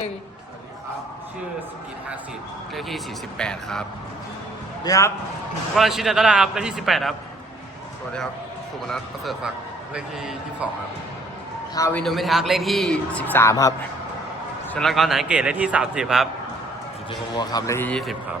สวัสดีครับ ชื่อสกิทห้าสิบเลขที่48ครับ ดีครับวรชิตอัตราครับเลขที่ 18 ครับ สวัสดีครับสุมนัทประเสริฐศักดิ์เลขที่22ครับ ทาวินโนมิทักษ์เลขที่ 13 ครับ ชลกรหนานเกตเลขที่ 30 ครับ สุจิพงศ์บัวครับเลขที่20ครับ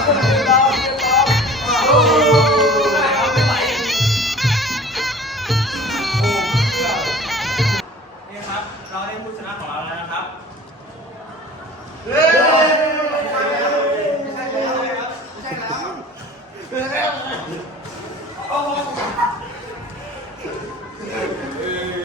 เราได้ผู้ชนะของเราแล้วนะครับ